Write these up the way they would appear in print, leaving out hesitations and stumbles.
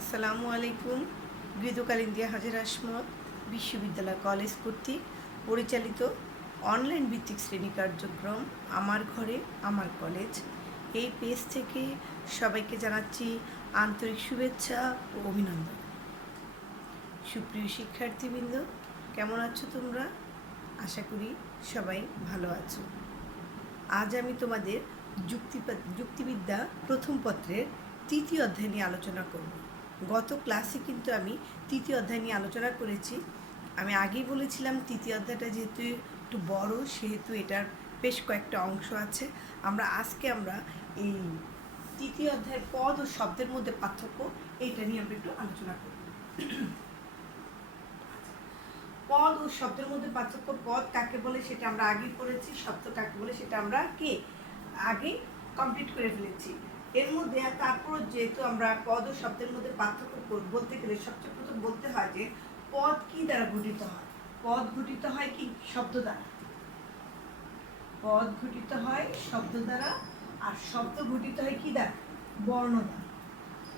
আসসালামু আলাইকুম। গৃহকাল ইন্ডিয়া হাজির আসমত বিশ্ববিদ্যালয় কলেজ কর্তৃক পরিচালিত অনলাইন ভিত্তিক শ্রেণী কার্যক্রম আমার ঘরে আমার কলেজ এই পেজ থেকে সবাইকে জানাচ্ছি আন্তরিক শুভেচ্ছা ও অভিনন্দন। সুপ্রিয় শিক্ষার্থীবৃন্দ, কেমন আছো তোমরা? আশা করি সবাই ভালো আছো। আজ আমি তোমাদের যুক্তিবিদ্যা প্রথম পত্রের তৃতীয় অধ্যায় নিয়ে আলোচনা করব। গত ক্লাসে কিন্তু আমি তৃতীয় অধ্যায় নিয়ে আলোচনা করেছি। আমি আগেই বলেছিলাম তৃতীয় অধ্যায়টা যেহেতু একটু বড়, সেহেতু এটার বেশ কয়েকটা অংশ আছে। আজকে আমরা এই তৃতীয় অধ্যায়ের পদ ও শব্দের মধ্যে পার্থক্য এইটা নিয়ে আমরা একটু আলোচনা করব। পদ ও শব্দের মধ্যে পার্থক্য, পদ কাকে বলে সেটা আমরা আগেই পড়েছি, শব্দ কাকে বলে সেটা আমরা আগে কমপ্লিট করে ফেলেছি। এর মধ্যে তারপর যেহেতু আমরা পদ ও শব্দের মধ্যে পার্থক্য বলতে গেলে সবচেয়ে প্রথম বলতে হয় যে পদ কি দ্বারা গঠিত হয়। পদ গঠিত হয় কি? শব্দ দ্বারা। পদ গঠিত হয় শব্দ দ্বারা, আর শব্দ গঠিত হয় কি দ্বারা? বর্ণ দ্বারা।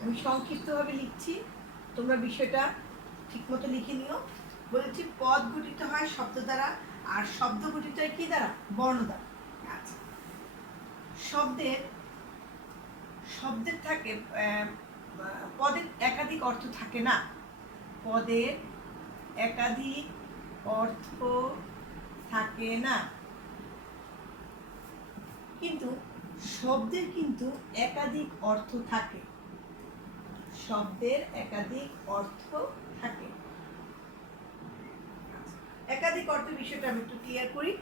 আমি সংক্ষিপ্তভাবে লিখছি, তোমরা বিষয়টা ঠিকমতো লিখে নিও। বলেছি পদ গঠিত হয় শব্দ দ্বারা, আর শব্দ গঠিত হয় কি দ্বারা? বর্ণ দ্বারা। আচ্ছা, শব্দের থাকে পদের একাধিক অর্থ থাকে না। পদের একাধিক অর্থ থাকে না, কিন্তু শব্দের কিন্তু একাধিক অর্থ থাকে। শব্দের একাধিক অর্থ থাকে। একাধিক অর্থ বিষয়টা আমি একটু ক্লিয়ার করি।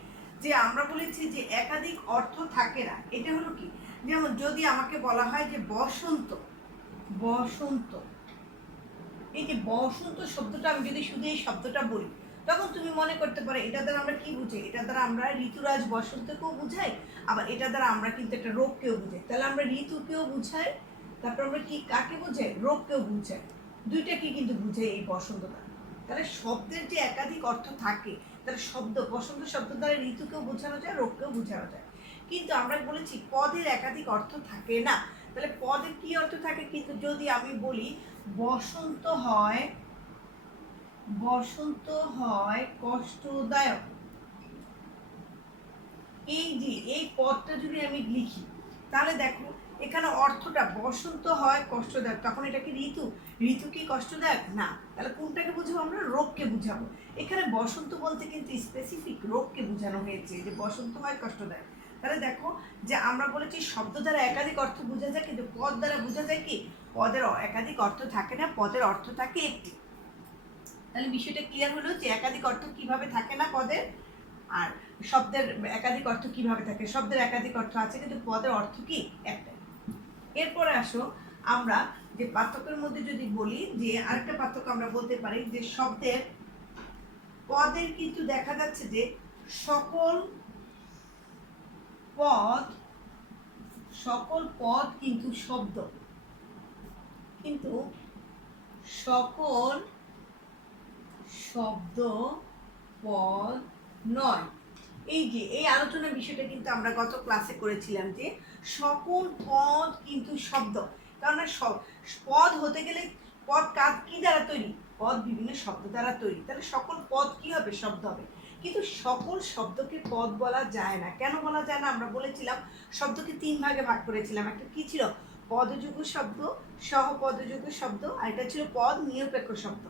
যে আমরা বলেছি যে একাধিক অর্থ থাকে না, এটা হলো কি? যেমন যদি আমাকে বলা হয় যে বসন্ত, বসন্ত, এই যে বসন্ত শব্দটা আমি যদি শুধু এই শব্দটা বলি, তখন তুমি মনে করতে পারো এটা দ্বারা আমরা কি বুঝাই? এটা দ্বারা আমরা ঋতুরাজ বসন্তকেও বুঝাই, আবার এটা দ্বারা আমরা কিন্তু একটা রোগকেও বুঝাই। তাহলে আমরা ঋতুকেও বুঝাই, তারপর আমরা কি কাকে বুঝাই? রোগকেও বুঝাই। দুইটাকে কিন্তু বুঝাই এই বসন্ত দ্বারা। তাহলে শব্দের যে একাধিক অর্থ থাকে, তাহলে বসন্ত শব্দ দ্বারা ঋতুকেও বোঝানো যায়, রোগকেও বোঝানো যায়। কিন্তু আমরা বলেছি পদের একাধিক অর্থ থাকে না। তাহলে পদের কি অর্থ থাকে? কিন্তু যদি আমি বলি বসন্ত হয় কষ্টদায়ক, এই যে এই পদটা যদি আমি লিখি, তাহলে দেখো এখানে অর্থটা বসন্ত হয় কষ্টদায়ক, তখন এটা কি ঋতু? ঋতু কি কষ্টদায়ক? না। তাহলে কোনটাকে বুঝাবো আমরা? রোগকে বুঝাবো। এখানে বসন্ত বলতে কিন্তু স্পেসিফিক রোগকে বোঝানো হয়েছে, যে বসন্ত হয় কষ্টদায়ক। তাহলে দেখো যে আমরা বলেছি শব্দ দ্বারা একাধিক অর্থ বোঝা যায়, কিন্তু পদ দ্বারা বোঝা যায় কি? পদের একাধিক অর্থ থাকে না, পদের অর্থ থাকে একটি। তাহলে বিষয়টা ক্লিয়ার হলো যে একাধিক অর্থ কিভাবে থাকে না পদের, আর শব্দের একাধিক অর্থ কিভাবে থাকে। শব্দের একাধিক অর্থ আছে, কিন্তু পদের অর্থ কি? একটাই। এরপরে আসো আমরা যে পার্থক্যের মধ্যে যদি বলি, যে আরেকটা পার্থক্য আমরা বলতে পারি যে শব্দের পদের কিন্তু দেখা যাচ্ছে যে সকল পদ কিন্তু শব্দ, কিন্তু সকল শব্দ পদ নয়। এই যে এই আলোচনার বিষয়টা কিন্তু আমরা গত ক্লাসে করেছিলাম যে সকল পদ কিন্তু শব্দ। কারণ পদ হতে গেলে পদ কি দ্বারা তৈরি? পদ বিভিন্ন শব্দ দ্বারা তৈরি। তাহলে সকল পদ কি হবে? শব্দ হবে। কিন্তু সকল শব্দকে পদ বলা যায় না। কেন বলা যায় না? আমরা বলেছিলাম শব্দকে তিন ভাগে ভাগ করেছিলাম। একটা কি ছিল? পদযোগ্য শব্দ, সহপদযোগ্য শব্দ, আর এটা ছিল পদ নিরপেক্ষ শব্দ।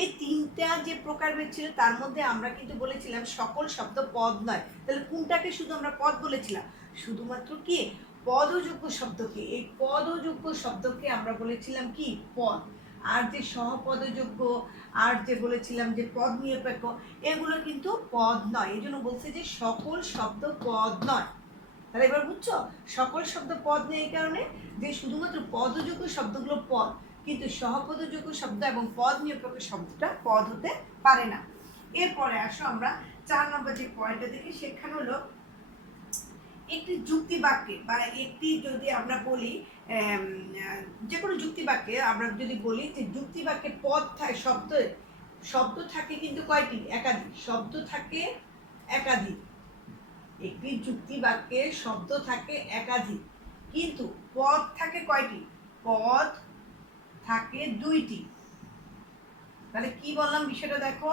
এই তিনটা যে প্রকারভেদ ছিল, তার মধ্যে আমরা কিন্তু বলেছিলাম সকল শব্দ পদ নয়। তাহলে কোনটাকে শুধু আমরা পদ বলেছিলাম? শুধুমাত্র কি পদযোগ্য শব্দকে। এই পদযোগ্য শব্দকে আমরা বলেছিলাম কি? পদ। আর যে সহপদযোগ্য, আর যে বলেছিলাম যে পদ নিরপেক্ষ, এগুলো কিন্তু পদ নয়। এই জন্য বলছে যে সকল শব্দ পদ নয়। তাহলে এবার বুঝছো সকল শব্দ পদ নেই এই কারণে যে শুধুমাত্র পদযোগ্য শব্দগুলো পদ, কিন্তু সহপদযোগ্য শব্দ এবং পদ নিরপেক্ষ শব্দটা পদ হতে পারে না। এরপরে আসো আমরা 4 নম্বর যে পয়েন্টটা দেখি, সেখানে হলো একটি যুক্তি বাক্যে বা একটি যদি আমরা বলি যে কোনো যুক্তি বাক্যে আমরা যদি বলি যে যুক্তি বাক্যে পদ থাকে, শব্দ থাকে কিন্তু কয়টি? একাধিক। শব্দ থাকে একাধিক। একটি যুক্তি বাক্যে শব্দ থাকে একাধিক, কিন্তু পদ থাকে কয়টি? পদ থাকে দুইটি। তাহলে কি বললাম বিষয়টা দেখো,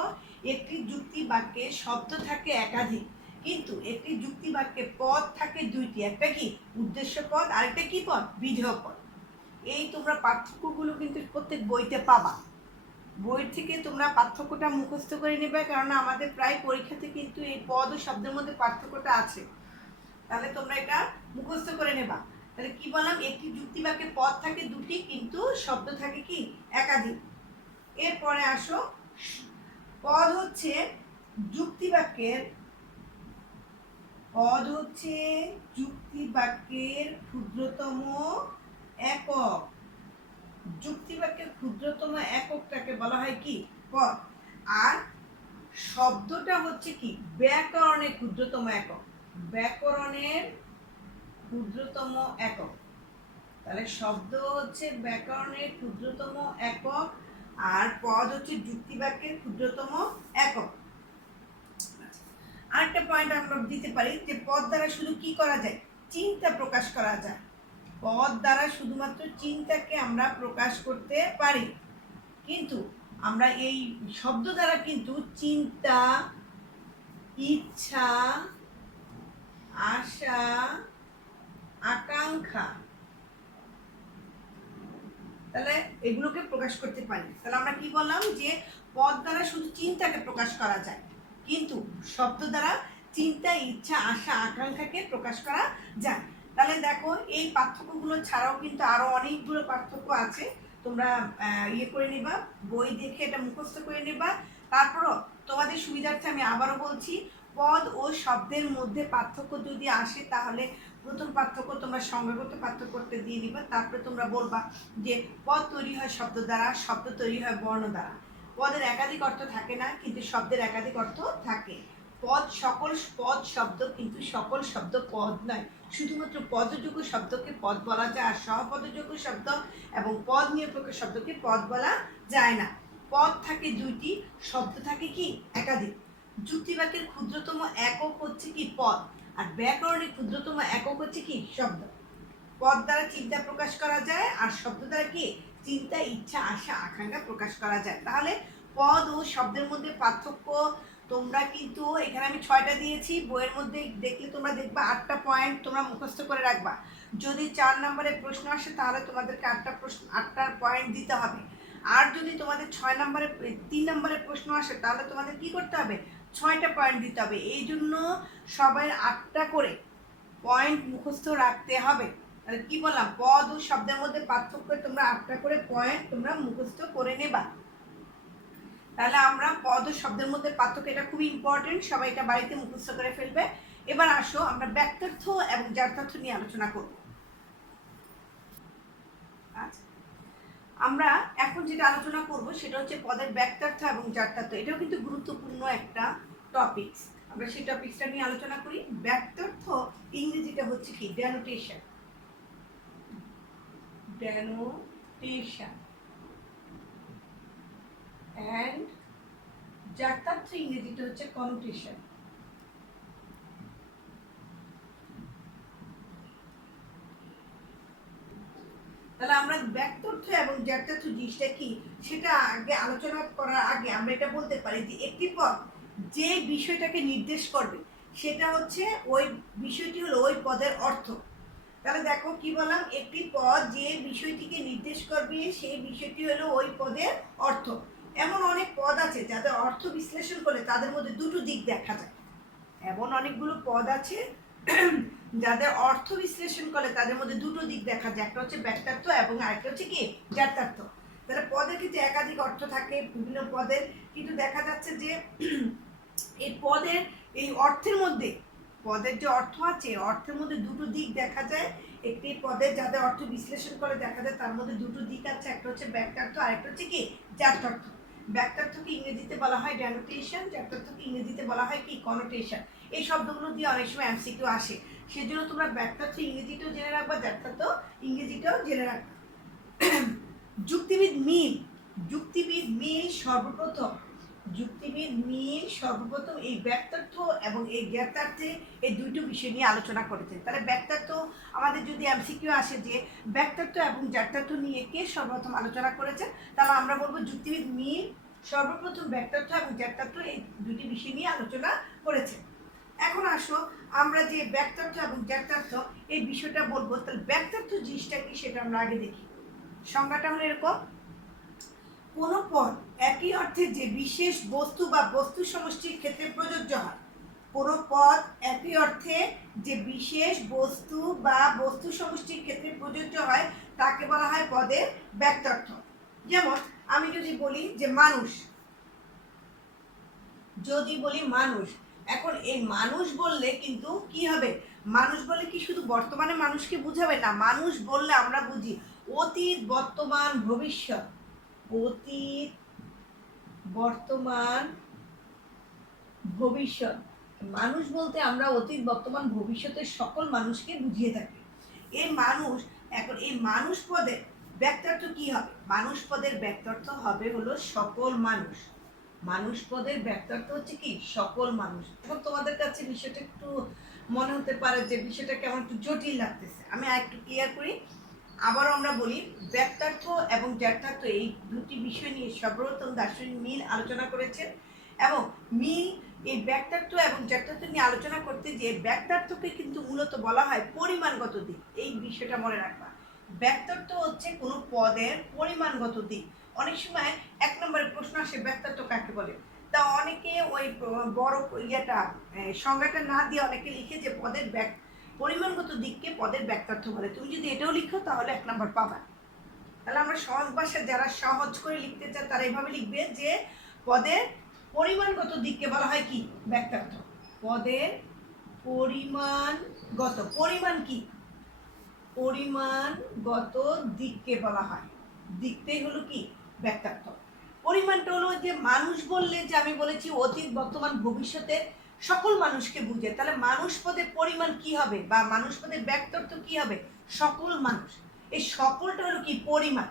একটি যুক্তি বাক্যে শব্দ থাকে একাধিক, কিন্তু একটি যুক্তি বাক্যে পদ থাকে দুইটি। একটা কি উদ্দেশ্য পদ, আরেকটা কি পদ বিধেয় পদ। এই তোমরা পার্থক্যগুলো কিন্তু প্রত্যেক বইতে পাবা। বই থেকে তোমরা পার্থক্যটা মুখস্থ করে নেবে, কারণ আমাদের প্রায় পরীক্ষাতে কিন্তু এই পদ ও শব্দের মধ্যে পার্থক্যটা আছে। তাহলে তোমরা এটা মুখস্থ করে নেবা। তাহলে কি বললাম, একটি যুক্তি বাক্যে পদ থাকে দুটি, কিন্তু শব্দ থাকে কি একাধিক। এরপরে আসো, পদ হচ্ছে যুক্তি বাক্যের ক্ষুদ্রতম একক। যুক্তি বাক্যের ক্ষুদ্রতম এককটাকে বলা হয় কি পদ। আর শব্দটা হচ্ছে কি ব্যাকরণের ক্ষুদ্রতম একক। ব্যাকরণের ক্ষুদ্রতম একক। তাহলে শব্দ হচ্ছে ব্যাকরণের ক্ষুদ্রতম একক, আর পদ হচ্ছে যুক্তি বাক্যের ক্ষুদ্রতম একক। আরেকটা পয়েন্ট আমরা দিতে পারি যে পদ দ্বারা শুধু কি করা যায়, চিন্তা প্রকাশ করা যায়। পদ দ্বারা শুধুমাত্র চিন্তাকে আমরা প্রকাশ করতে পারি, কিন্তু আমরা এই শব্দ দ্বারা কিন্তু চিন্তা, ইচ্ছা, আশা, আকাঙ্ক্ষা, তাহলে এগুলোকে প্রকাশ করতে পারি। তাহলে আমরা কি বললাম যে পদ দ্বারা শুধু চিন্তাকে প্রকাশ করা যায়, কিন্তু শব্দ দ্বারা চিন্তা, ইচ্ছা, আশা, আকাঙ্ক্ষাকে প্রকাশ করা যায়। তাহলে দেখো এই পার্থক্যগুলো ছাড়াও কিন্তু আরো অনেকগুলো পার্থক্য আছে। তোমরা ইয়ে করে নিবা, বই দেখে এটা মুখস্থ করে নিবা। তারপরও তোমাদের সুবিধার্থে আমি আবারও বলছি, পদ ও শব্দের মধ্যে পার্থক্য যদি আসে তাহলে প্রথম পার্থক্য তোমরা সংজ্ঞাগত পার্থক্যটা দিয়ে নিবা। তারপরে তোমরা বলবা যে পদ তৈরি হয় শব্দ দ্বারা, শব্দ তৈরি হয় বর্ণ দ্বারা। পদের একাধিক অর্থ থাকে না, কিন্তু শব্দের একাধিক অর্থ থাকে। সকল পদ শব্দ, কিন্তু সকল শব্দ পদ নয়। শুধুমাত্র পদযোগ্য শব্দকে পদ বলা যায়, আর সহপদযোগ্য শব্দ এবং পদ নিরপেক্ষ শব্দকে পদ বলা যায় না। পদ থাকে দুইটি, শব্দ থাকে কি একাধিক। যুক্তিবাক্যের ক্ষুদ্রতম একক হচ্ছে কি পদ, আর ব্যাকরণের ক্ষুদ্রতম একক হচ্ছে কি শব্দ। পদ দ্বারা চিন্তা প্রকাশ করা যায়, আর শব্দ দ্বারা কি চিন্তা, ইচ্ছা, আশা, আকাঙ্ক্ষা প্রকাশ করা যায়। তাহলে পদ ও শব্দের মধ্যে পার্থক্য তোমরা কিন্তু এখানে আমি 6টা দিয়েছি, বইয়ের মধ্যে দেখলে তোমরা দেখবা 8টা পয়েন্ট তোমরা মুখস্থ করে রাখবা। যদি 4 নম্বরের প্রশ্ন আসে তাহলে তোমাদেরকে 8টার পয়েন্ট দিতে হবে। আর যদি তোমাদের 3 নম্বরের প্রশ্ন আসে তাহলে তোমাদের কি করতে হবে, 6টা পয়েন্ট দিতে হবে। এই জন্য সবাই 8টা করে পয়েন্ট মুখস্থ রাখতে হবে। তাহলে কি বললাম, পদ ও শব্দের মধ্যে পার্থক্য তোমরা 8টা করে পয়েন্ট তোমরা মুখস্থ করে নেবা। তাহলে আমরা পদ ও শব্দের মধ্যে পার্থক্য, এটা খুবই ইম্পর্টেন্ট, সবাই এটা বাড়িতে মুখস্থ করে ফেলবে। এবার আসো আমরা ব্যক্তার্থ এবং জ্ঞাতার্থ নিয়ে আলোচনা করব। আচ্ছা, আমরা এখন যেটা আলোচনা করব সেটা হচ্ছে পদের ব্যক্তার্থ এবং জ্ঞাতার্থ। এটাও কিন্তু গুরুত্বপূর্ণ একটা টপিকস। আমরা সেই টপিকসটা নিয়ে আলোচনা করি। ব্যক্তার্থ ইংরেজিটা হচ্ছে কি ডেনোটেশন। and জ্ঞাতার্থ ইংরেজিটা হচ্ছে কনোটেশন। তাহলে আমরা ব্যক্তার্থ এবং জ্ঞাতার্থ জিনিসটা কি সেটা আগে আলোচনা করার আগে আমরা এটা বলতে পারি যে একটি পদ যে বিষয়টাকে নির্দেশ করবে সেটা হচ্ছে ওই বিষয়টি হলো ওই পদের অর্থ। তাহলে দেখো কি বললাম, একটি পদ যে বিষয়টিকে নির্দেশ করবে সেই বিষয়টি হলো ওই পদের অর্থ। এমন অনেক পদ আছে যাদের অর্থ বিশ্লেষণ করলে তাদের মধ্যে দুটো দিক দেখা যায়। এমন অনেকগুলো পদ আছে যাদের অর্থ বিশ্লেষণ করলে তাদের মধ্যে দুটো দিক দেখা যায়, একটা হচ্ছে ব্যক্তার্থ এবং আরেকটা হচ্ছে কি জ্ঞাতার্থ। তাহলে পদের কিন্তু একাধিক অর্থ থাকে বিভিন্ন পদের, কিন্তু দেখা যাচ্ছে যে এই পদের এই অর্থের মধ্যে পদের যে অর্থ আছে অর্থের মধ্যে দুটো দিক দেখা যায়। একটি পদের যাদের অর্থ বিশ্লেষণ করে দেখা যায় তার মধ্যে দুটো দিক আছে, একটা হচ্ছে ব্যক্তার্থ আর একটা হচ্ছে কি জ্ঞাতার্থ। ব্যক্তার্থকে ইংরেজিতে বলা হয় ডেনোটেশন, জ্ঞাতার্থকে ইংরেজিতে বলা হয় কি কনোটেশন। এই শব্দগুলো দিয়ে অনেক সময় এমসিকিউ আসে, সেজন্য তোমরা ব্যক্তার্থ ইংরেজিটাও জেনে রাখবা, জ্ঞাতার্থ ইংরেজিটাও জেনে রাখবা। যুক্তিবিদ মিল সর্বপ্রথম যুক্তিবিদ মিল সর্বপ্রথম এই ব্যক্তার্থ এবং এই জ্ঞাতার্থে এই দুইটি বিষয় নিয়ে আলোচনা করেছেন। তাহলে ব্যক্তার্থ আমাদের যদি এমসিকিউ আসে যে ব্যক্তার্থ এবং জ্ঞাতার্থ নিয়ে কে সর্বপ্রথম আলোচনা করেছেন, তাহলে আমরা বলবো যুক্তিবিদ মিল সর্বপ্রথম ব্যক্তার্থ এবং জ্ঞাতার্থ এই দুটি বিষয় নিয়ে আলোচনা করেছেন। এখন আসো আমরা যে ব্যক্তার্থ এবং জ্ঞাতার্থ এই বিষয়টা বলবো। তাহলে ব্যক্তার্থ জিনিসটা কি সেটা আমরা আগে দেখি। সংজ্ঞাটা হলো এরকম: কোনো পদ একই অর্থে যে বিশেষ বস্তু বা বস্তু সমষ্টির ক্ষেত্রে প্রযোজ্য হয়। কোনো পদ একই অর্থে যে বিশেষ বস্তু বা বস্তু সমষ্টির ক্ষেত্রে প্রযোজ্য হয় তাকে বলা হয় পদের ব্যক্তার্থ। যেমন আমি যদি বলি যে মানুষ, যদি বলি মানুষ, এখন এই মানুষ বললে কিন্তু কি হবে? মানুষ বললে কি শুধু বর্তমানে মানুষকে বুঝাবে না, মানুষ বললে আমরা বুঝি অতীত, বর্তমান, ভবিষ্যৎ। অতীত, বর্তমান, ভবিষ্যৎ। মানুষ বলতে আমরা অতীত, বর্তমান, ভবিষ্যতের সকল মানুষকে বুঝিয়ে থাকি। এই মানুষ, এখন এই মানুষ পদের ব্যক্তার্থ কি হবে? মানুষ পদের ব্যক্তার্থ হবে হলো সকল মানুষ। মানুষ পদের ব্যক্তার্থ হচ্ছে কি? সকল মানুষ। এখন তোমাদের কাছে বিষয়টা একটু মনে হতে পারে যে বিষয়টা কেমন একটু জটিল লাগতেছে, আমি আরেকটু ক্লিয়ার করি। আবারও আমরা বলি, ব্যক্তার্থ এবং জ্ঞাতার্থ এই দুটি বিষয় নিয়ে সর্বপ্রথম দার্শনিক মিল আলোচনা করেছেন। এবং মিল এই ব্যক্তার্থ এবং জ্ঞাতার্থ নিয়ে আলোচনা করতে গিয়ে ব্যক্তার্থকে কিন্তু মূলত বলা হয় পরিমাণগত দিক। এই বিষয়টা মনে রাখবা, ব্যক্তার্থ হচ্ছে কোনো পদের পরিমাণগত দিক। অনেক সময় এক নম্বরের প্রশ্ন আসে ব্যক্তার্থ কাকে বলে, তা অনেকে ওই বড় সংজ্ঞাটা না দিয়ে অনেকে লিখে যে পদের পরিমাণগত দিককে পদের ব্যক্তার্থ বলে। তুমি যদি এটাও লিখো তাহলে 1 নম্বর পাবা। তাহলে আমরা সহজ ভাষায় যারা সহজ করে লিখতে চায় তারা এইভাবে লিখবে যে পদের পরিমাণগত দিককে বলা হয় কি? ব্যক্তার্থ। পদের পরিমাণগত, পরিমাণ কি? পরিমাণগত দিককে বলা হয়, দিকটাই হলো কি? ব্যক্তার্থ। পরিমাণটা হলো যে মানুষ বললে যে আমি বলেছি অতীত, বর্তমান, ভবিষ্যতের সকল মানুষকে বুঝে, তাহলে মানুষ পদের পরিমাণ কি হবে বা মানুষ পদের ব্যক্তার্থ কি হবে? সকল মানুষ। এই সকলটা হলো কি? পরিমাণ।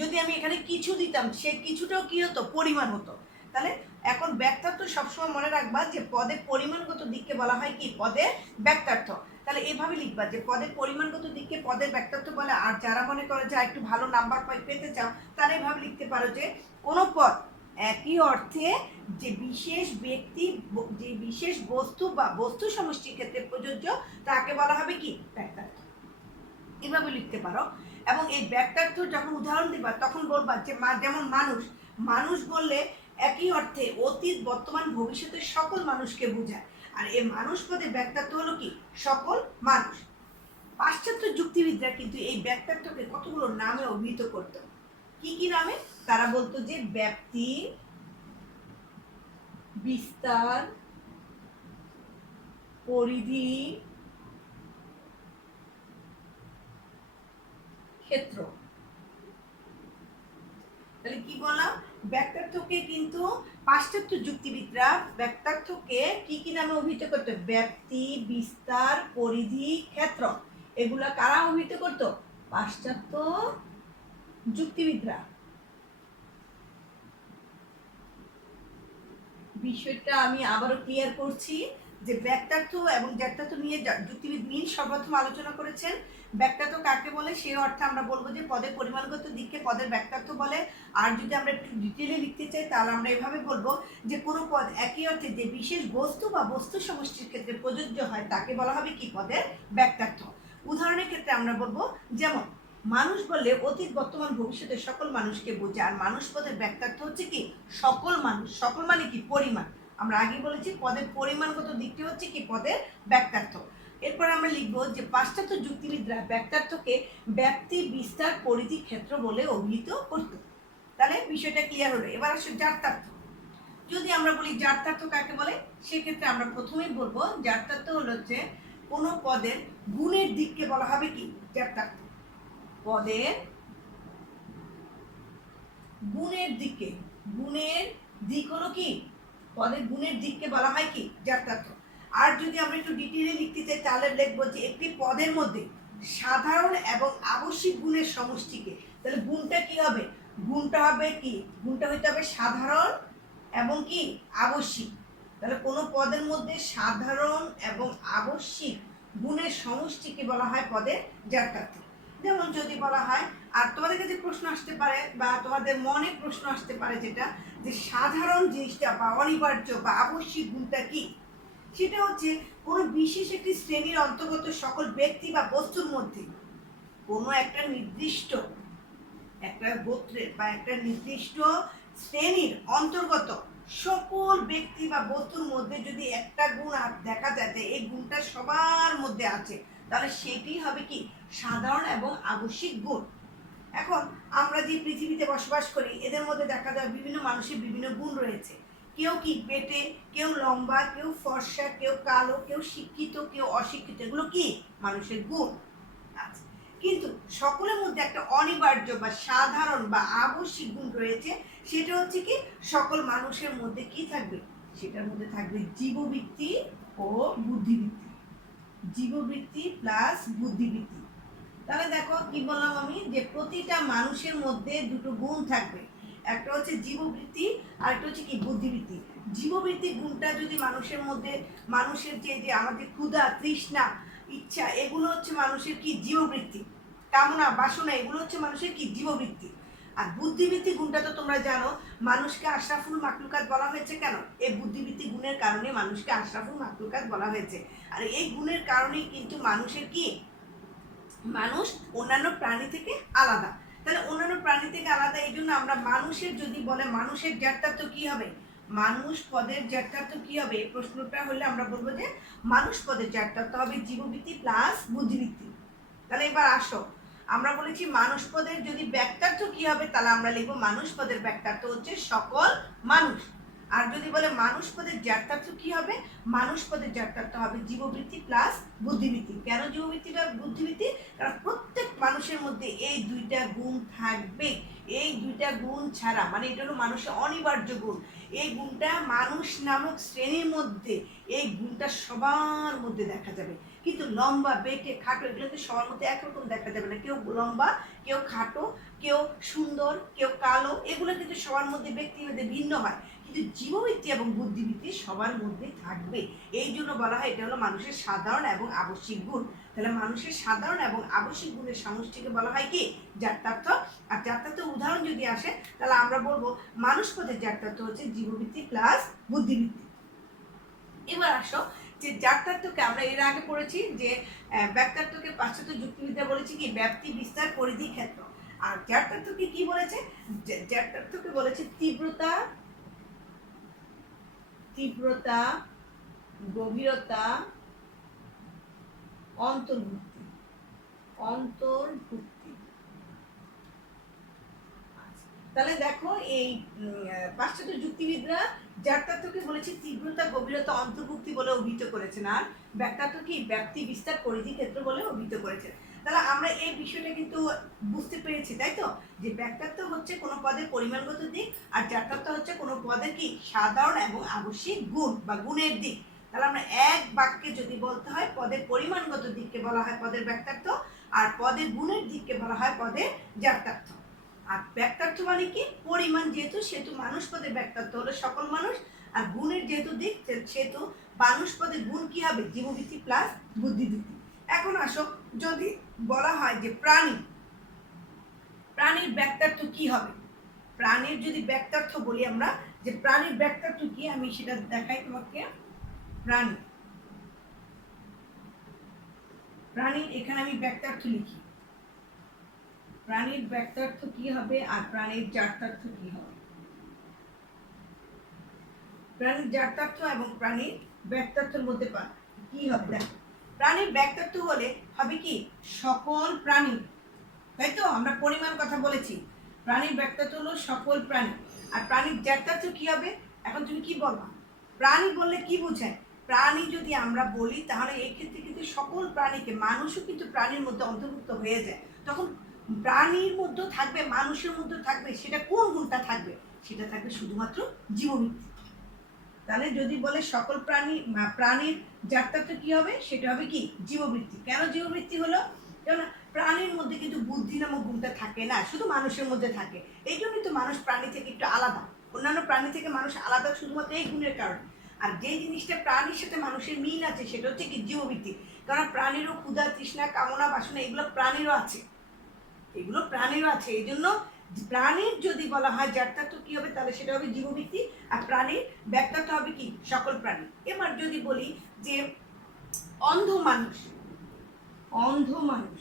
যদি আমি এখানে কিছু দিতাম সে কিছুটাও কি হতো? পরিমাণ হতো। তাহলে এখন ব্যক্তার্থ সবসময় মনে রাখবা যে পদের পরিমাণগত দিককে বলা হয় কি? পদের ব্যক্তার্থ। তাহলে এইভাবে লিখবা যে পদের পরিমাণগত দিককে পদের ব্যক্তার্থ বলে। আর যারা মনে করে যে একটু ভালো নাম্বার পেতে চাও তারা এইভাবে লিখতে পারো যে কোনো পদ একই অর্থে যে বিশেষ ব্যক্তি, যে বিশেষ বস্তু বা বস্তু সমষ্টির ক্ষেত্রে প্রযোজ্য তাকে বলা হবে কি? ব্যক্তার্থ। এভাবে লিখতে পারো। এবং এই ব্যক্তার্থ যখন উদাহরণ দিবা তখন বলবা যে যেমন মানুষ, মানুষ বললে একই অর্থে অতীত, বর্তমান, ভবিষ্যতের সকল মানুষকে বোঝায়। আর এই মানুষ পদে ব্যক্তার্থ হলো কি? সকল মানুষ। পাশ্চাত্য যুক্তিবিদরা কিন্তু এই ব্যক্তার্থকে কতগুলো নামে অভিহিত করত। কি কি নামে? তারা বলতো যে ব্যাপ্তি, বিস্তার, পরিধি, ক্ষেত্র। তাহলে কি বললাম? ব্যক্তার্থকে কিন্তু পাশ্চাত্য যুক্তিবিদরা ব্যক্তার্থকে কি কি নামে অভিহিত করতো? ব্যাপ্তি, বিস্তার, পরিধি, ক্ষেত্র। এগুলা কারা অভিহিত করতো? পাশ্চাত্য যুক্তিবিদরা। বিষয়টা আমি আবারও ক্লিয়ার করছি যে ব্যক্তার্থ এবং জ্ঞাতার্থ নিয়ে যুক্তিবিদ মিল সর্বপ্রথম আলোচনা করেছেন। ব্যক্তার্থ কাকে বলে সেই অর্থে আমরা বলবো যে পদের পরিমাণগত দিককে পদের ব্যক্তার্থ বলে। আর যদি আমরা একটু ডিটেলে লিখতে চাই তাহলে আমরা এভাবে বলবো যে কোনো পদ একই অর্থে যে বিশেষ বস্তু বা বস্তু সমষ্টির ক্ষেত্রে প্রযোজ্য হয় তাকে বলা হবে কি? পদের ব্যক্তার্থ। উদাহরণের ক্ষেত্রে আমরা বলবো যেমন মানুষ বললে অতীত, বর্তমান, ভবিষ্যতের সকল মানুষকে বোঝে। আর মানুষ পদের ব্যক্তার্থ হচ্ছে কি? সকল মানুষ। সকল মানে কি? পরিমাণ। আমরা আগে বলেছি পদের পরিমাণগত দিকটি হচ্ছে কি? পদের ব্যক্তার্থ। এরপর আমরা লিখবো যে পাশ্চাত্য যুক্তিবিদরা ব্যক্তার্থকে ব্যাপ্তি, বিস্তার, পরিধি, ক্ষেত্র বলে অভিহিত করত। তাহলে বিষয়টা ক্লিয়ার হলো। এবার আসলে জ্ঞাতার্থ। যদি আমরা বলি জ্ঞাতার্থ কাকে বলে, সেক্ষেত্রে আমরা প্রথমেই বলবো জ্ঞাতার্থ হলো যে কোনো পদের গুণের দিককে বলা হবে কি? জ্ঞাতার্থ। পদের গুণের দিকে, গুণের দিক হলো কি? পদের গুণের দিককে বলা হয় কি? জ্ঞাতার্থ। আর যদি আমরা একটু ডিটেইলে লিখতে চাই তাহলে লিখবো যে একটি পদের মধ্যে সাধারণ এবং আবশ্যিক গুণের সমষ্টিকে। তাহলে গুণটা কি হবে? গুণটা হবে কি? গুণটা হইতে হবে সাধারণ এবং কি আবশ্যিক। তাহলে কোনো পদের মধ্যে সাধারণ এবং আবশ্যিক গুণের সমষ্টিকে বলা হয় পদের জ্ঞাতার্থ। যেমন যদি বলা হয়, আর তোমাদের কাছে প্রশ্ন আসতে পারে বা তোমাদের মনে প্রশ্ন আসতে পারে যেটা, যে সাধারণ জিনিসটা বা অনিবার্য বা আবশ্যিক গুণটা কি, সেটা হচ্ছে কোনো বিশেষ একটি শ্রেণীর অন্তর্গত সকল ব্যক্তি বা বস্তুর মধ্যে কোনো একটা নির্দিষ্ট একটা গোত্রের বা একটা নির্দিষ্ট শ্রেণীর অন্তর্গত সকল ব্যক্তি বা বস্তুর মধ্যে যদি একটা গুণ দেখা যায় যে এই গুণটা সবার মধ্যে আছে, তাহলে সেটি হবে কি সাধারণ এবং আবশ্যিক গুণ। এখন আমরা যে পৃথিবীতে বসবাস করি এদের মধ্যে দেখা যায় বিভিন্ন মানুষের বিভিন্ন গুণ রয়েছে। কেউ কি পেটে, কেউ লম্বা, কেউ ফর্সা, কেউ কালো, কেউ শিক্ষিত, কেউ অশিক্ষিত, এগুলো কি মানুষের গুণ। আচ্ছা, কিন্তু সকলের মধ্যে একটা অনিবার্য বা সাধারণ বা আবশ্যিক গুণ রয়েছে, সেটা হচ্ছে কি সকল মানুষের মধ্যে কি থাকবে, সেটার মধ্যে থাকবে জীববৃত্তি ও বুদ্ধিবৃত্তি। জীববৃত্তি প্লাস বুদ্ধিবৃত্তি। তাহলে দেখো কি বললাম আমি, যে প্রতিটা মানুষের মধ্যে দুটো গুণ থাকবে, একটা হচ্ছে জীববৃত্তি আর একটা হচ্ছে কি বুদ্ধিবৃত্তি। জীববৃত্তি গুণটা যদি মানুষের মধ্যে, মানুষের যে যে আমাদের ক্ষুধা, তৃষ্ণা, ইচ্ছা, এগুলো হচ্ছে মানুষের কি জীববৃত্তি, কামনা, বাসনা, এগুলো হচ্ছে মানুষের কি জীববৃত্তি। আর বুদ্ধিবৃত্তি গুণটা তো তোমরা জানো, মানুষকে আশরাফুল মাকলুকাত বলা হয়েছে কেন, এই বুদ্ধিবৃত্তি গুণের কারণে মানুষকে আশরাফুল মাকলুকাত বলা হয়েছে। আর এই গুণের কারণেই কিন্তু মানুষের কি, মানুষ অন্যান্য প্রাণী থেকে আলাদা। তাহলে অন্যান্য প্রাণী থেকে আলাদা, এই জন্য আমরা মানুষের যদি বলে মানুষের জ্ঞাতার্থ কি হবে, মানুষ পদের জ্ঞাতার্থ কি হবে, এই প্রশ্নটা হলে আমরা বলবো যে মানুষ পদের জ্ঞাতার্থ হবে জীববৃত্তি প্লাস বুদ্ধিবৃত্তি। তাহলে এবার আসো, আমরা বলেছি মানুষ পদের যদি ব্যাক্তার্থ কি হবে, তাহলে আমরা লিখবো মানুষ পদের ব্যাক্তার্থ হচ্ছে সকল মানুষ। আর যদি বলে মানুষ পদের জ্ঞাতার্থ কি হবে, মানুষ পদের জ্ঞাতার্থ হবে জীববৃত্তি প্লাস বুদ্ধিবৃত্তি। কেন জীববৃত্তি বা বুদ্ধিবৃত্তি, কারণ প্রত্যেক মানুষের মধ্যে এই দুইটা গুণ থাকবে। এই দুইটা গুণ ছাড়া, মানে এটা হলো মানুষের অনিবার্য গুণ, এই গুণটা মানুষ নামক শ্রেণীর মধ্যে, এই গুণটা সবার মধ্যে দেখা যাবে। কিন্তু লম্বা, বেটে, খাটো, এগুলো তো সবার মধ্যে একরকম দেখা যাবে না। কেউ লম্বা, কেউ খাটো, কেউ সুন্দর, কেউ কালো, এগুলো কিন্তু সবার মধ্যে ব্যক্তিভেদে ভিন্ন হয়। কিন্তু জীববৃত্তি এবং বুদ্ধিবৃত্তি সবার মধ্যে থাকবে। এই জন্য বলা হয় এটা হলো মানুষের সাধারণ এবং আবশ্যিক গুণ। তাহলে মানুষের সাধারণ এবং আবশ্যিক গুণের সমষ্টিকে বলা হয় কি জ্ঞাতার্থ। আর জ্ঞাতার্থ উদাহরণ যদি আসে, তাহলে আমরা বলবো মানুষ পদের জ্ঞাতার্থ হচ্ছে জীববৃত্তি প্লাস বুদ্ধিবৃত্তি। এবার আসো, যে জ্ঞাতার্থকে আমরা এর আগে পড়েছি যে ব্যাক্তার্থকে পাশ্চাত্য যুক্তিবিদ্যা বলেছি কি ব্যাপ্তি, বিস্তার, পরিধি, ক্ষেত্র। আর জ্ঞাতার্থকে কি বলেছে, জ্ঞাতার্থকে বলেছে তীব্রতা, তীব্রতা, গভীরতা, অন্তর্ভুক্তি, অন্তর্ভুক্তি। তাহলে দেখো এই পাশ্চাত্য যুক্তিবিদরা জ্ঞাতার্থকে বলেছে তীব্রতা, গভীরতা, অন্তর্ভুক্তি বলে অভিহিত করেছেন, আর ব্যাক্তার্থ কি ব্যাপ্তি, বিস্তার, পরিধি, ক্ষেত্র বলে অভিহিত করেছেন। তাহলে আমরা এই বিষয়টা কিন্তু বুঝতে পেরেছি, তাই তো, যে ব্যাক্তার্থ হচ্ছে কোনো পদের পরিমাণগত দিক, আর জ্ঞাতার্থ হচ্ছে কোনো পদের কি সাধারণ এবং আবশ্যিক গুণ বা গুণের দিক। তাহলে আমরা এক বাক্যে যদি বলতে হয়, পদের পরিমাণগত দিককে বলা হয় পদের ব্যাক্তার্থ, আর পদের গুণের দিককে বলা হয় পদের জ্ঞাতার্থ। আর ব্যাক্তার্থ মানে কি পরিমাণ, যেহেতু সেহেতু মানুষ পদের ব্যাক্তার্থ হলো সকল মানুষ, আর গুণের যেহেতু দিক সেহেতু মানুষ পদের গুণ কি হবে জীববৃত্তি প্লাস বুদ্ধিবৃত্তি। এখন আসো, যদি বলা হয় যে প্রাণী, প্রাণীর ব্যাক্তার্থ কি হবে, প্রাণীর যদি ব্যাক্তার্থ বলি আমরা, যে প্রাণীর ব্যাক্তার্থ কি, আমি সেটা দেখাই তোমাকে। প্রাণী, প্রাণীর এখানে আমি ব্যাক্তার্থ লিখি, প্রাণীর ব্যাক্তার্থ কি হবে আর প্রাণীর জ্ঞাতার্থ কি হবে। প্রাণীর জ্ঞাতার্থ এবং প্রাণীর ব্যাক্তার্থের মধ্যে কি হবে, দেখো প্রাণীর ব্যাক্তার্থ হলে হবে কি সকল প্রাণী, তাই তো, আমরা পরিমাণ কথা বলেছি। প্রাণীর ব্যাক্তার্থ হলো সকল প্রাণী। আর প্রাণীর জ্ঞাতার্থ কি হবে, এখন তুমি কি বলবা, প্রাণী বললে কি বোঝায়, প্রাণী যদি আমরা বলি তাহলে এক্ষেত্রে কিন্তু সকল প্রাণীকে, মানুষও কিন্তু প্রাণীর মধ্যে অন্তর্ভুক্ত হয়ে যায়। তখন প্রাণীর মধ্যে থাকবে, মানুষের মধ্যে থাকবে, সেটা কোন গুণটা থাকবে, সেটা থাকবে শুধুমাত্র জীববৃত্তি। তাহলে যদি বলে সকল প্রাণীর জ্ঞাতার্থ কি হবে, সেটা হবে কি জীববৃত্তি। কেন জীববৃত্তি হলো, কেন প্রাণীর মধ্যে কিন্তু বুদ্ধি নামক গুণটা থাকে না, শুধু মানুষের মধ্যে থাকে। এই জন্যই তো মানুষ প্রাণী থেকে একটু আলাদা, অন্যান্য প্রাণী থেকে মানুষ আলাদা শুধুমাত্র এই গুণের কারণে। আর যে জিনিসটা প্রাণীর সাথে মানুষের মিল আছে সেটা হচ্ছে কি জীবভিত্তিক। কারণ প্রাণীরও ক্ষুধা, তৃষ্ণা, কামনা, বাসনা এগুলো প্রাণীরও আছে, এগুলো প্রাণীরও আছে। এই জন্য প্রাণীর যদি বলা হয় জাততত্ত্ব কি হবে, তাহলে সেটা হবে জীবভিত্তিক, আর প্রাণীর ব্যক্তিত্ব হবে কি সকল প্রাণী। এবার যদি বলি যে অন্ধ মানুষ, অন্ধ মানুষ,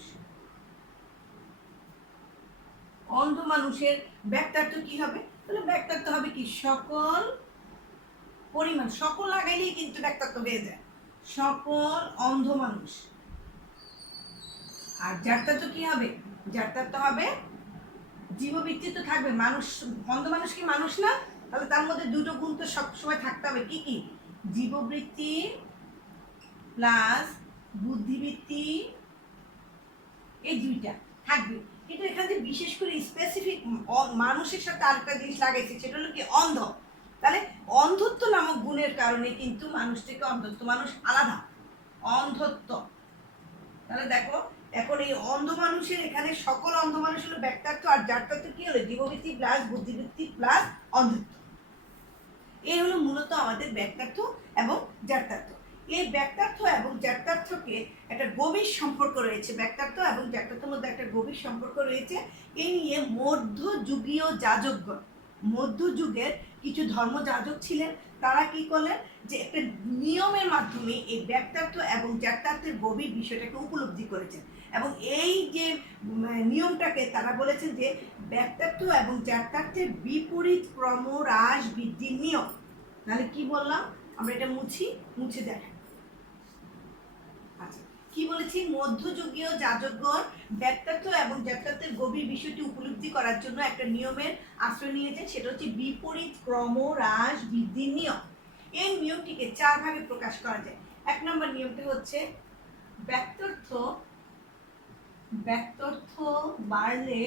অন্ধ মানুষের ব্যক্তিত্ব কি হবে, তাহলে ব্যক্তিত্ব হবে কি সকল পরিমাণ, সকল লাগাইলেই কিন্তু ব্যক্তিত্ব হয়ে যায়, সকল অন্ধ মানুষ। আর জাততত্ত্ব কি হবে, জাততত্ত্ব হবে জীবভিত্তি তো থাকবে, মানুষ অন্ধ মানুষ কি মানুষ না, তাহলে তার মধ্যে দুটো গুণ তো সবসময় থাকতে হবে, কি কি, জীববৃত্তি প্লাস বুদ্ধিবৃত্তি, এই দুইটা থাকবে। কিন্তু এখানে বিশেষ করে স্পেসিফিক মানুষের সাথে আরেকটা জিনিস লাগাইছে, সেটা হলো কি অন্ধ। তাহলে অন্ধত্ব নামক গুণের কারণে কিন্তু মানুষ থেকে অন্ধত্ব মানুষ আলাদা, অন্ধত্ব। তাহলে দেখো এখন এই অন্ধ মানুষের এখানে সকল অন্ধ মানুষ হলো ব্যক্তিত্ব, আর জাততত্ত্ব কি হলো জীববৃত্তি প্লাস বুদ্ধিবৃত্তি প্লাস অন্ধত্ব। এই হলো মূলত আমাদের ব্যক্তিত্ব এবং জাততত্ত্ব। এই ব্যক্তিত্ব এবং জাততত্ত্বকে একটা গভীর সম্পর্ক রয়েছে, ব্যক্তিত্ব এবং জাততত্ত্বের মধ্যে একটা গভীর সম্পর্ক রয়েছে। এই নিয়ে মধ্যযুগীয় যাজকগণ, মধ্যযুগের কিছু ধর্মযাজক ছিলেন, তারা কি করলেন যে একটা নিয়মের মাধ্যমে এই ব্যক্তিত্ব এবং জাততত্ত্বের গভীর বিষয়টাকে উপলব্ধি করেছেন, এবং এই যে নিয়মটাকে তারা বলেছেন যে ব্যক্তিত্ব এবং জাততত্ত্বের বিপরীত ক্রম হ্রাস বৃদ্ধির নিয়ম। তাহলে কি বললাম আমরা, এটা মুছে দেখেন। আচ্ছা, কি বলেছি, মধ্যযুগীয় যাজকগণ ব্যক্তিত্ব এবং জাততত্ত্বের গভীর বিষয়টি উপলব্ধি করার জন্য একটা নিয়মের আশ্রয় নিয়েছেন, সেটা হচ্ছে বিপরীত ক্রম হ্রাস বৃদ্ধির নিয়ম। এই নিয়মটিকে 4 ভাগে প্রকাশ করা যায়। 1 নম্বর নিয়মটি হচ্ছে ব্যক্তিত্ব বাড়লে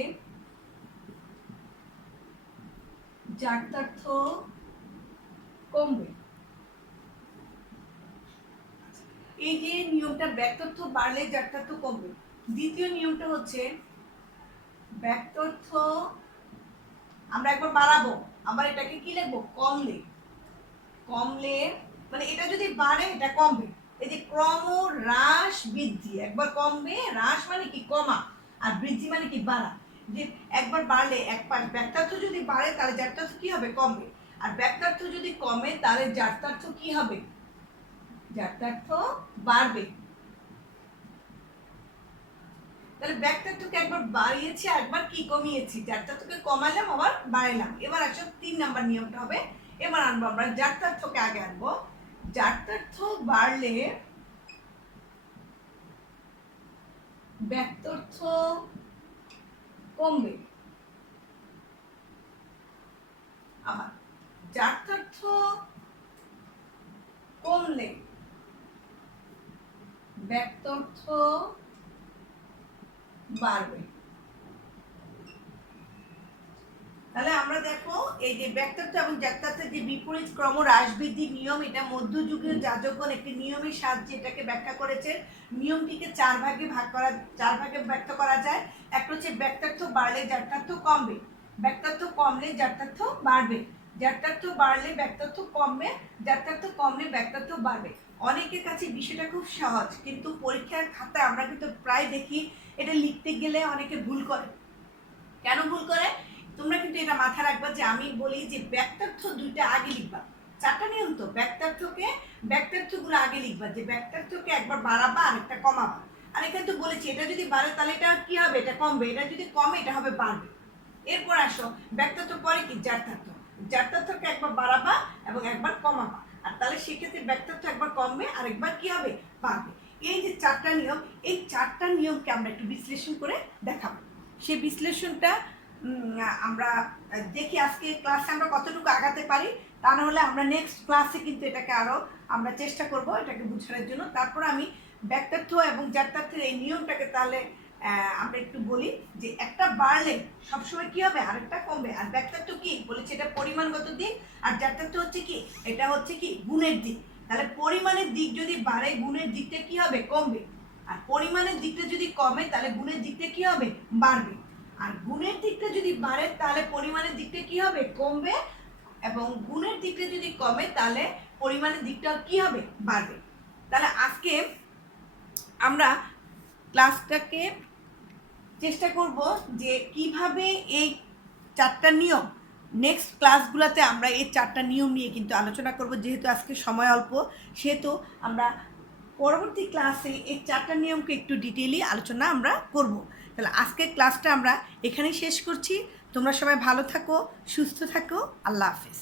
জাততত্ত্ব কমবে। এই যে নিয়মটা, ব্যক্তিত্ব বাড়লে জাততত্ত্ব কমবে। দ্বিতীয় নিয়মটা হচ্ছে ব্যক্তিত্ব আমরা একবার বাড়াবো, আবার এটাকে কি লিখবো, কমলে, কমলে মানে এটা যদি বাড়ে এটা কমবে। এই যে ক্রম হ্রাস বৃদ্ধি, একবার কমবে, হ্রাস মানে কি কমা, আর বৃদ্ধি মানে কি বাড়া। যে একবার বাড়লে ব্যক্তিত্ব যদি বাড়ে তাহলে জাততত্ত্ব কি হবে, কমবে, আর ব্যক্তিত্ব যদি কমে তাহলে জাততত্ত্ব কি হবে, জাততত্ত্ব বাড়বে। তাহলে ব্যক্তিত্বকে একবার বাড়িয়েছি আর একবার কি কমিয়েছি, জাততত্ত্বকে কমালাম আবার বাড়াইলাম। এবার আসো 3 নাম্বার নিয়মটা হবে, এবার আনবো আমরা জাততত্ত্বকে আগে আনবো। জাততত্ত্ব বাড়লে ব্যক্তিত্ব কমবে, আবার জাততত্ত্ব কমলে ব্যক্তিত্ব বাড়বে। তাহলে আমরা দেখো এই যে ব্যক্তিত্ব এবং জাততত্ত্বের যে বিপরীত ক্রম হ্রাস বৃদ্ধির নিয়ম, এটা মধ্যযুগীয় যাজকগণ একটি নিয়মের সাহায্যে এটাকে ব্যাখ্যা করেছে। নিয়মটিকে 4 ভাগে ব্যক্ত করা যায়। একটা হচ্ছে ব্যক্তিত্ব বাড়লে জাততত্ত্ব কমবে, ব্যক্তিত্ব কমলে জাততত্ত্ব বাড়বে, জাততত্ত্ব বাড়লে ব্যক্তিত্ব কমবে, জাততত্ত্ব কমলে ব্যক্তিত্ব বাড়বে। অনেকের কাছে বিষয়টা খুব সহজ, কিন্তু পরীক্ষার খাতায় আমরা কিন্তু প্রায় দেখি এটা লিখতে গেলে অনেকে ভুল করে। কেন ভুল করে, তোমরা কিন্তু এটা মাথায় রাখবা যে আমি বলি যে ব্যক্তিত্ব দুইটা আগে লিখবা, 4টা নিয়ম তো, ব্যক্তিত্বগুলো আগে লিখবা, যে ব্যক্তিত্বকে একবার বাড়াবা আর একটা কমাবা। আর এখানে তো বলেছি এটা যদি বাড়ে তাহলে এটা কি হবে, এটা কমবে, এটা যদি কমে এটা হবে বাড়বে। এরপর আসো ব্যক্তিত্ব পরে কি, জাততত্ত্বকে একবার বাড়াবা এবং একবার কমাবা, আর তাহলে সেক্ষেত্রে ব্যক্তিত্ব একবার কমবে আর একবার কি হবে, বাড়বে। এই যে 4টা নিয়ম, এই 4টা নিয়মকে আমরা একটু বিশ্লেষণ করে দেখাবো। সেই বিশ্লেষণটা আমরা দেখি আজকে ক্লাসে আমরা কতটুকু আগাতে পারি, তা নাহলে আমরা নেক্সট ক্লাসে কিন্তু এটাকে আরও আমরা চেষ্টা করব এটাকে বোঝানোর জন্য। তারপর আমি ব্যক্তিত্ব এবং জাততত্ত্বের এই নিয়মটাকে তাহলে আমরা একটু বলি যে একটা বাড়লে সবসময় কি হবে, আরেকটা কমবে। আর ব্যক্তিত্ব কি বলেছি, এটা পরিমাণগত দিক, আর জাততত্ত্ব হচ্ছে কি, এটা হচ্ছে কি গুণের দিক। তাহলে পরিমাণের দিক যদি বাড়ে গুণের দিকটা কি হবে, কমবে, আর পরিমাণের দিকটা যদি কমে তাহলে গুণের দিকটা কি হবে, বাড়বে। আর গুণের দিকটা যদি বাড়ে তাহলে পরিমাণের দিকটা কি হবে, কমবে, এবং গুণের দিকটা যদি কমে তাহলে পরিমাণের দিকটাও কি হবে, বাড়বে। তাহলে আজকে আমরা ক্লাসটাকে চেষ্টা করব যে কিভাবে এই 4টা নিয়ম, নেক্সট ক্লাসগুলোতে আমরা এই 4টা নিয়ম নিয়ে কিন্তু আলোচনা করব। যেহেতু আজকে সময় অল্প, সেহেতু আমরা পরবর্তী ক্লাসে এই 4টা নিয়মকে একটু ডিটেইলি আলোচনা আমরা করব। তাহলে আজকের ক্লাসটা আমরা এখানেই শেষ করছি। তোমরা সবাই ভালো থাকো, সুস্থ থাকো। আল্লাহ হাফেজ।